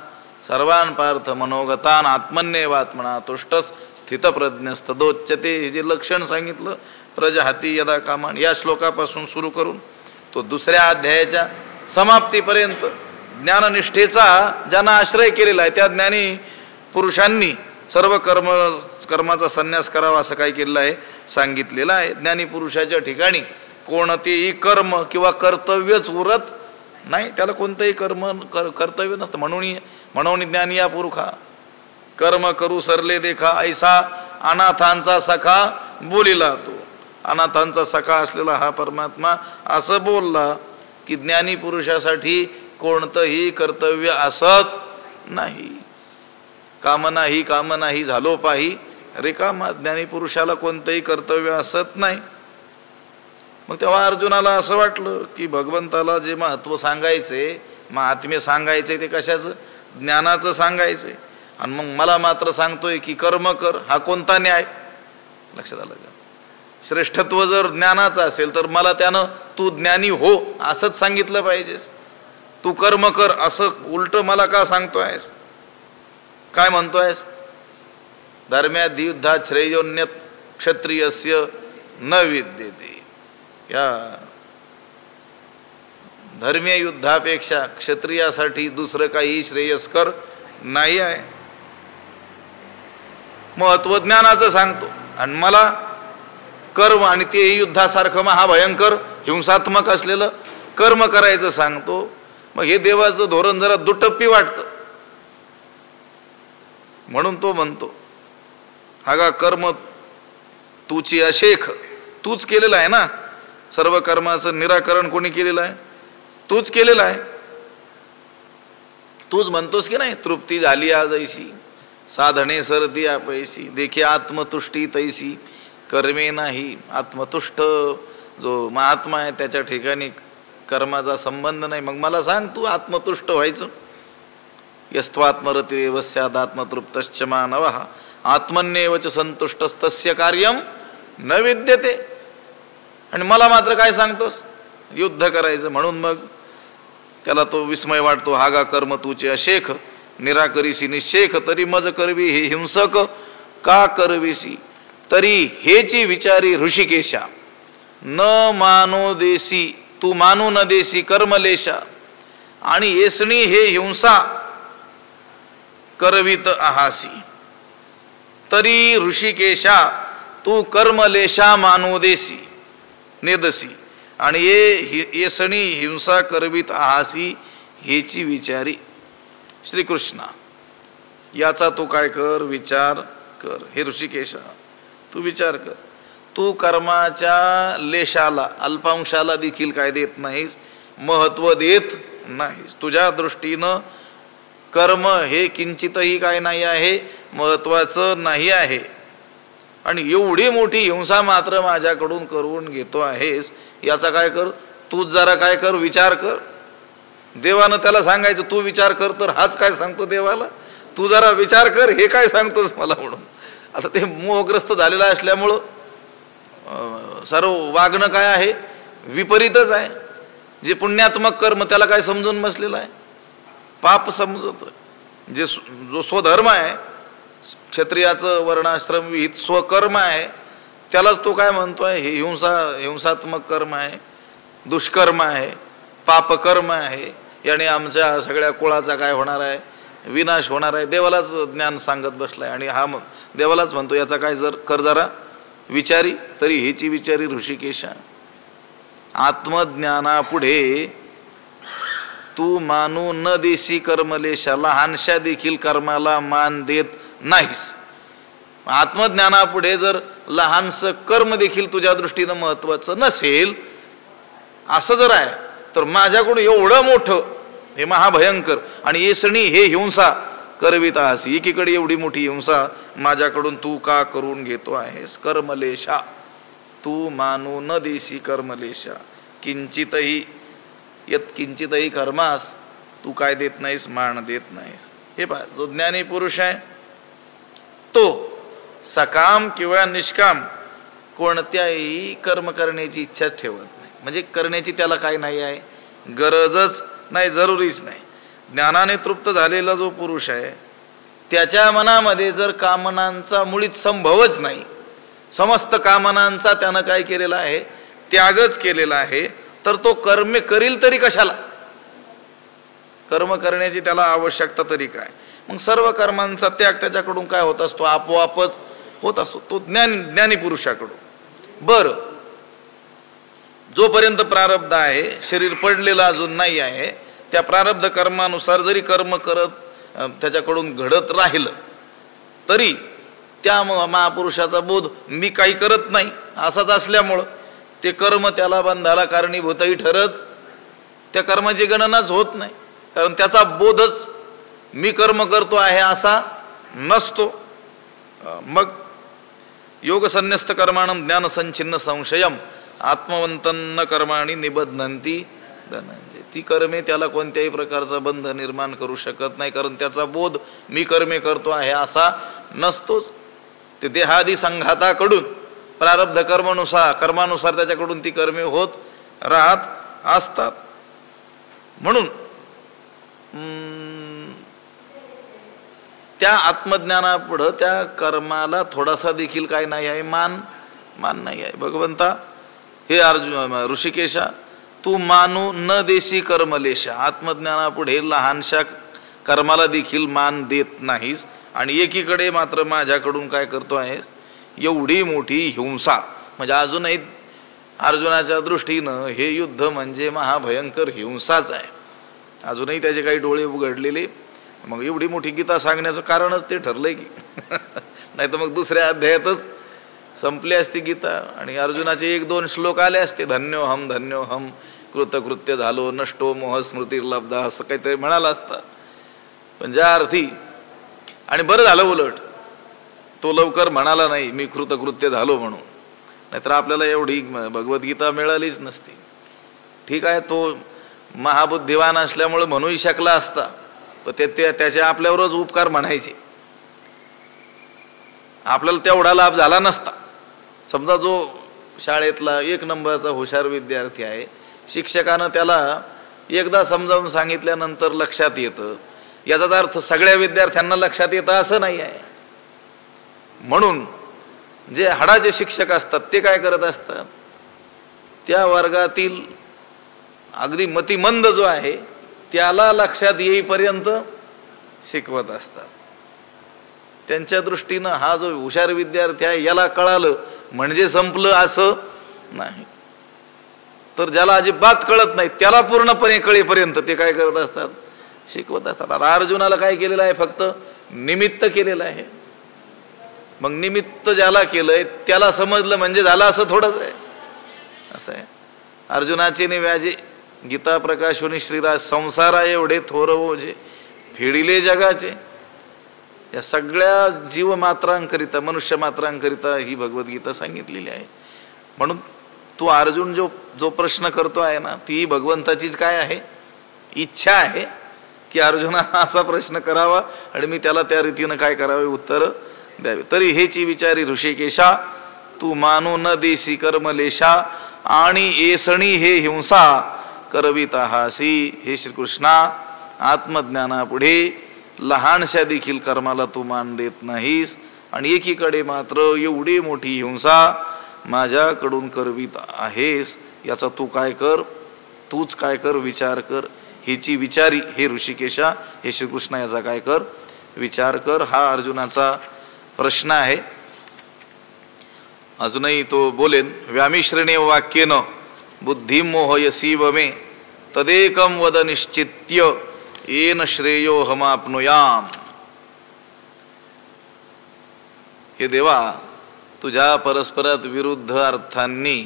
सर्वान पार्थ मनोगतान आत्मन्येवात्मना तुष्टस स्थितप्रज्ञस्तदोच्यते. हे जे लक्षण सांगितलं प्रजहाती यदा कामान, या श्लोकापासून सुरू करून तो दुसऱ्या अध्यायाच्या समाप्तीपर्यंत ज्ञाननिष्ठेचा ज्यांना आश्रय केलेला आहे त्या ज्ञानी पुरुषांनी सर्व कर्माचा संन्यास करावा असं काय केलेलं आहे सांगितलेलं आहे. ज्ञानी पुरुषाच्या ठिकाणी कोणतेही कर्म किंवा कर्तव्यच उरत नाही, त्याला कोणतंही कर्तव्य नसतं. म्हणून ज्ञानी या पुरुषा कर्म करू सरले देखा ऐसा अनाथांचा सखा बोलिला. तो अनाथांचा सखा असलेला हा परमात्मा असं बोलला की ज्ञानी पुरुषासाठी कोणतंही कर्तव्य असत नाही. कामनाही झालो पाही रिकामा. ज्ञानी पुरुषाला कोणतंही कर्तव्य असत नाही. मग तेव्हा अर्जुनाला असं वाटलं की भगवंताला जे महत्व सांगायचे, महात्म्य सांगायचे ते कशाचं, ज्ञानाचं सांगायचंय. आणि मग मला मात्र सांगतोय की कर्म कर. हा कोणता न्याय. लक्षात आलं का. श्रेष्ठत्व जर ज्ञानाचं असेल तर मला त्यानं तू ज्ञानी हो असंच सांगितलं पाहिजेस. तू कर्म कर असं उलट मला का सांगतोयस. काय म्हणतोयस, धर्म्यादि युद्धात श्रेयोन्यत क्षत्रियस्य न विद्यते. या धर्मीय युद्धापेक्षा क्षत्रियासाठी दुसरं काही श्रेयस्कर नाही आहे. महत्वज्ञानाचं सांगतो आणि मला कर्म आणि तेही युद्धासारखं महाभयंकर हिंसात्मक असलेलं कर्म करायचं सांगतो. मग हे देवाचं धोरण जरा दुटप्पी वाटतं. म्हणून तो म्हणतो हा गा कर्म तूची अशेख. तूच केलेला आहे ना, सर्व कर्माचं निराकरण कोणी केलेलं आहे, तूच केलेलं आहे. तूच म्हणतोस की नाही, तृप्ती झाली आज ऐशी साधने सरती आपैसी देखी आत्मतुष्टी तैसी कर्मे नाही. आत्मतुष्ट जो महात्मा आहे त्याच्या ठिकाणी कर्माचा संबंध नाही. मग मला सांग तू आत्मतुष्ट व्हायचं. यस्त्वात्मरती व्यवस्याद आत्मतृप्तश्च मानवः आत्मन्येवच संतुष्टस्तस्य कार्यम न विद्यते. आणि मला मात्र काय सांगतोस, युद्ध करायचं. म्हणून मग त्याला तो विस्मय वाटतो. हा गा कर्म तुचे अशेख निराकरीसी निशेख तरी मज करवी हे हिंसक का करवीसी. तरी हेची विचारी ऋषिकेशा, न मानो देसी तू मानू न देसी कर्मलेशा, आणि येसणी हे हिंसा करवित आहासी, तरी ऋषिकेशा तू कर्मलेशा मानू देसी नेदसी, आणि येसणी हिंसा करवित आहासी हेची विचारी. श्रीकृष्णा, याचा तू काय कर, विचार कर. हे ऋषिकेशा, तू विचार कर. तू कर्माच्या लेशाला, अल्पांशाला देखील काय देत नाहीस, महत्व देत नाहीस. तुझ्या दृष्टीनं कर्म हे किंचितही काय नाही आहे, महत्वाचं नाही आहे. आणि एवढी मोठी हिंसा मात्र माझ्याकडून करून घेतो आहेस, याचा काय कर, तू जरा काय कर, विचार कर. देवानं त्याला सांगायचं तू विचार कर, तर हाच काय सांगतो देवाला, तू जरा विचार कर, हे काय सांगतोस मला म्हणून. आता ते मोहग्रस्त झालेलं असल्यामुळं सर्व वागणं काय आहे, विपरीतच आहे. जे पुण्यात्मक कर्म त्याला काय समजून बसलेलं आहे, पाप समजतोय. जो स्वधर्म आहे, क्षत्रियाचं वर्णाश्रम विहित स्वकर्म आहे, त्यालाच तो काय म्हणतोय हे हिंसात्मक कर्म आहे, दुष्कर्म आहे, पापकर्म आहे, याने आमच्या सगळ्या कुळाचा काय होणार आहे, विनाश होणार आहे. देवालाच ज्ञान सांगत बसलाय. आणि हा देवालाच म्हणतो याचा काय जर कर जरा विचारी, तरी हेची विचारी ऋषिकेशा. आत्मज्ञानापुढे तू मानू न देसी कर्मलेशा, लहानशा देखील कर्माला मान देत नाहीस. आत्मज्ञानापुढे जर लहानसं कर्म देखील तुझ्या दृष्टीनं महत्वाचं नसेल, असं जर आहे, तर माझ्याकडून एवढं मोठं हे महाभयंकर आणि येसणी हे हिंसा करवित आहेस, एकीकडे एवढी मोठी हिंसा माझ्याकडून तू का करून घेतो आहेस. कर्मलेशा, तू मानू न देसी कर्मलेशा, किंचितही यत्किंचितही कर्मास तू काय देत नाहीस, मान देत नाहीस. हे पहा, जो ज्ञानी पुरुष आहे तो सकाम किंवा निष्काम कोणत्याही कर्म करण्याची इच्छा ठेवत नाही. म्हणजे करण्याची त्याला काय नाही आहे, गरजच नाही, जरुरीच नाही. ज्ञानाने तृप्त झालेला जो पुरुष आहे त्याच्या मनामध्ये जर कामनांचा मुळीच संभवच नाही, समस्त कामनांचा त्यानं काय केलेला आहे, त्यागच केलेला आहे, तर तो कर्म करील तरी कशाला, कर्म करण्याची त्याला आवश्यकता तरी काय. मग सर्व कर्मांचा त्याग त्याच्याकडून काय होत असतो, आपोआपच होत असतो, तो ज्ञानी पुरुषाकडून. बर, जोपर्यंत प्रारब्ध आहे, शरीर पडलेलं अजून नाही आहे, त्या प्रारब्ध कर्मानुसार जरी कर्म करत त्याच्याकडून घडत राहिलं तरी त्या महापुरुषाचा बोध मी काही करत नाही असाच असल्यामुळं ते कर्म त्याला बंधाला कारणीभूतही ठरत, त्या कर्माची गणनाच होत नाही. कारण त्याचा बोधच मी कर्म करतो आहे असा नसतो. मग योग संन्यस्त कर्माणं ज्ञान संचिन्न संशयम आत्मवंतन्न कर्माणी निबध्नंती धनंजय. ती कर्मे त्याला कोणत्याही प्रकारचा बंध निर्माण करू शकत नाही, कारण त्याचा बोध मी कर्मे करतो आहे असा नसतोच. ते देहादी संघाताकडून प्रारब्ध कर्मानुसार त्याच्याकडून ती कर्मे होत राहत असतात. म्हणून त्या आत्मज्ञानापुढं त्या कर्माला थोडासा देखील काय नाही आहे, मान नाही आहे. भगवंता, हे ऋषिकेशा, तू मानू न देसी कर्मलेशा, आत्मज्ञानापुढे लहानशा कर्माला देखील मान देत नाहीस, आणि एकीकडे मात्र माझ्याकडून काय करतो आहेस, एवढी मोठी हिंसा. म्हणजे अजूनही अर्जुनाच्या दृष्टीनं हे युद्ध म्हणजे महाभयंकर हिंसाच आहे. अजूनही त्याचे काही डोळे उघडलेले. मग एवढी मोठी गीता सांगण्याचं कारणच ते ठरलंय की नाही तर मग दुसऱ्या अध्यायातच संपली असती गीता आणि अर्जुनाचे 1-2 श्लोक आले असते. धन्योहम कृतकृत्य झालो, नष्टो मोह स्मृती लब्धा, असं काहीतरी म्हणाला असता. पण ज्या अर्थी, आणि बरं झालं उलट तो लवकर म्हणाला नाही मी कृतकृत्य झालो म्हणून, नाहीतर आपल्याला एवढी भगवद्गीता मिळालीच नसती. ठीक आहे, तो महाबुद्धिवान असल्यामुळे म्हणूही शकला असता, पण त्याचे आपल्यावरच उपकार म्हणायचे, आपल्याला तेवढा लाभ झाला नसता. समजा जो शाळेतला 1 नंबरचा हुशार विद्यार्थी आहे, शिक्षकानं त्याला एकदा समजावून सांगितल्यानंतर लक्षात येतं, याचा अर्थ सगळ्या विद्यार्थ्यांना लक्षात येतं असं नाही आहे. म्हणून जे हाडाचे शिक्षक असतात ते काय करत असतात, त्या वर्गातील अगदी मतिमंद जो आहे त्याला लक्षात येईपर्यंत शिकवत असतात. त्यांच्या दृष्टीनं हा जो हुशार विद्यार्थी आहे याला कळालं म्हणजे संपलं असं नाही. तर ज्याला अजिबात कळत नाही त्याला पूर्णपणे कळेपर्यंत ते काय करत असतात, शिकवत असतात. आता अर्जुनाला काय केलेलं आहे, फक्त निमित्त केलेलं आहे. मग निमित्त ज्याला केलंय त्याला समजलं म्हणजे झालं असं थोडंच आहे. असं आहे. अर्जुनाचे ने व्याजे गीता प्रकाशोनी श्रीराज संसारा एवढे थोर ओझे फेडिले जगाचे. या सगळ्या जीवमात्रांकरिता मनुष्य मात्रांकरिता ही भगवद्गीता सांगितलेली आहे. म्हणून तू अर्जुन जो प्रश्न करतो आहे ना, ती भगवंताचीच काय आहे, इच्छा आहे की अर्जुना असा प्रश्न करावा आणि मी त्याला त्या रीतीनं काय करावे, उत्तर द्यावे. तरी हेची विचारी ऋषिकेशा तू मानू न देसी कर्मलेशा आणि येसणी हे हिंसा करविता हासी. हे श्रीकृष्णा, आत्मज्ञानापुढे लहानशा देखील कर्माला तू मान देत नाहीस आणि एकीकडे मात्र एवढी मोठी हिंसा माझ्याकडून करवित आहेस. याचा तू काय कर, तूच काय कर, विचार कर. हिची विचारी हे ऋषिकेशा, हे श्रीकृष्ण, याचा काय कर, विचार कर. हा अर्जुनाचा प्रश्न आहे. अजूनही तो बोलेन, व्यामिश्रणे वाक्येन बुद्धिं मोहयसीव मे तदेकं वद निश्चित्य येन श्रेयो हमाप्नुयाम. हे देवा, तुझ्या परस्परात विरुद्ध अर्थांनी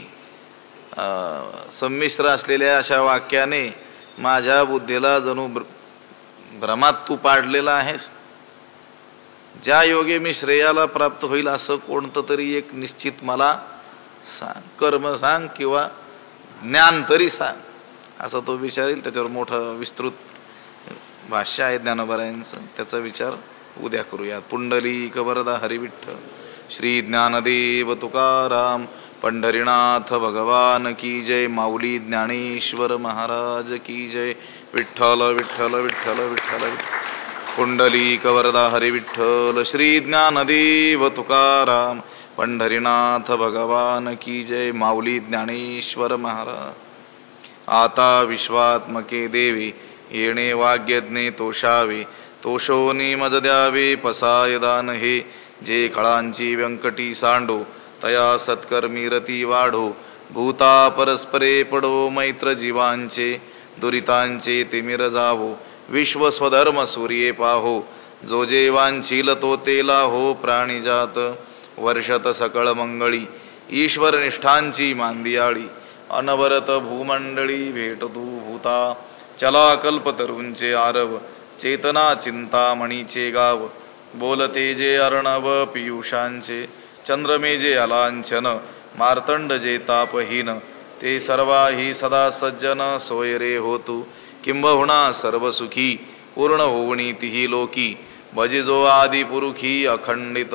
संमिश्र असलेल्या अशा वाक्याने माझ्या बुद्धीला जणू भ्रमात तू पाडलेला आहेस. ज्या योगे मी श्रेयाला प्राप्त होईल असं कोणतं तरी एक निश्चित मला सांग, कर्म सांग किंवा ज्ञान तरी सांग, असं तो विचारेल. त्याच्यावर मोठं विस्तृत भाष्य आहे ज्ञानोबरायांचं, त्याचा विचार उद्या करूयात. पुंडलिक वरदा हरिविठ्ठल श्री ज्ञानदेव तुकाराम पंढरीनाथ भगवान की जय. माऊली ज्ञानेश्वर महाराज की जय. विठ्ठल विठ्ठल विठ्ठल विठ्ठल. पुंडलिक वरदा हरिविठ्ठल श्री ज्ञानदेव तुकाराम पंढरीनाथ भगवान की जय. माऊली ज्ञानेश्वर महाराज. आता विश्वात्मके देवे येणे वाग्यज्ञे तोषावे तोषोनी मज द्यावे पसाय दान हे. जे खळांची व्यंकटी सांडो तया सत्कर्मी रती वाढो. भूता परस्परे पडो मैत्र जीवांचे दुरितांचे तिमिर जावो. विश्व स्वधर्म सूर्ये पाहो जो जे वांछील तो तेला हो. प्राणीजात वर्षत सकळ मंगळी ईश्वर निष्ठांची मांदियाळी. अनवरत भूमंडळी भेटतू भूता चला कल्पतरूंचे आरव. चेतना चिंतामणीचे गाव बोलते जे अर्णव पियुषांचे. चंद्रमे जे अलांछन मार्तंड जे तापहीन ते सर्वाही सदा सज्जन सोय रे होतू. किंबहुना सर्व सुखी पूर्ण होवणी तिही लोकी. भजिजो आदि पुरुखी अखंडित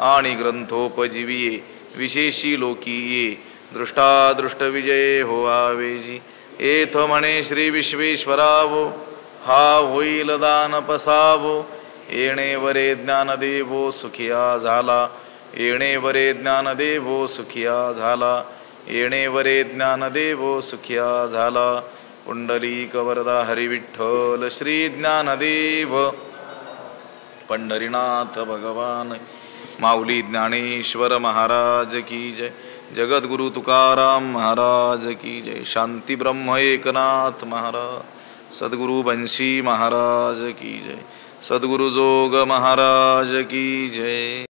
आणि ग्रंथोपजीविये विशेषी लोकी ये. दृष्टादृष्ट विजय हो आवेजी. एथ म्हणे श्री विश्वेश्वरावो हा होईल दान पसावो. येणे वरे ज्ञानदेवो सुखिया झाला. येणे वरे ज्ञानदेवो सुखिया झाला. येणे वरे ज्ञानदेवो सुखिया झाला. पुंडलिक वरदा हरिविठ्ठल श्री ज्ञानदेव पंढरीनाथ भगवान. माऊली ज्ञानेश्वर महाराज की जय. जगद्गुरु तुकाराम महाराज की जय. शांती ब्रह्म एकनाथ महाराज. सद्गुरु बंशी महाराज की जय. सद्गुरु जोग महाराज की जय.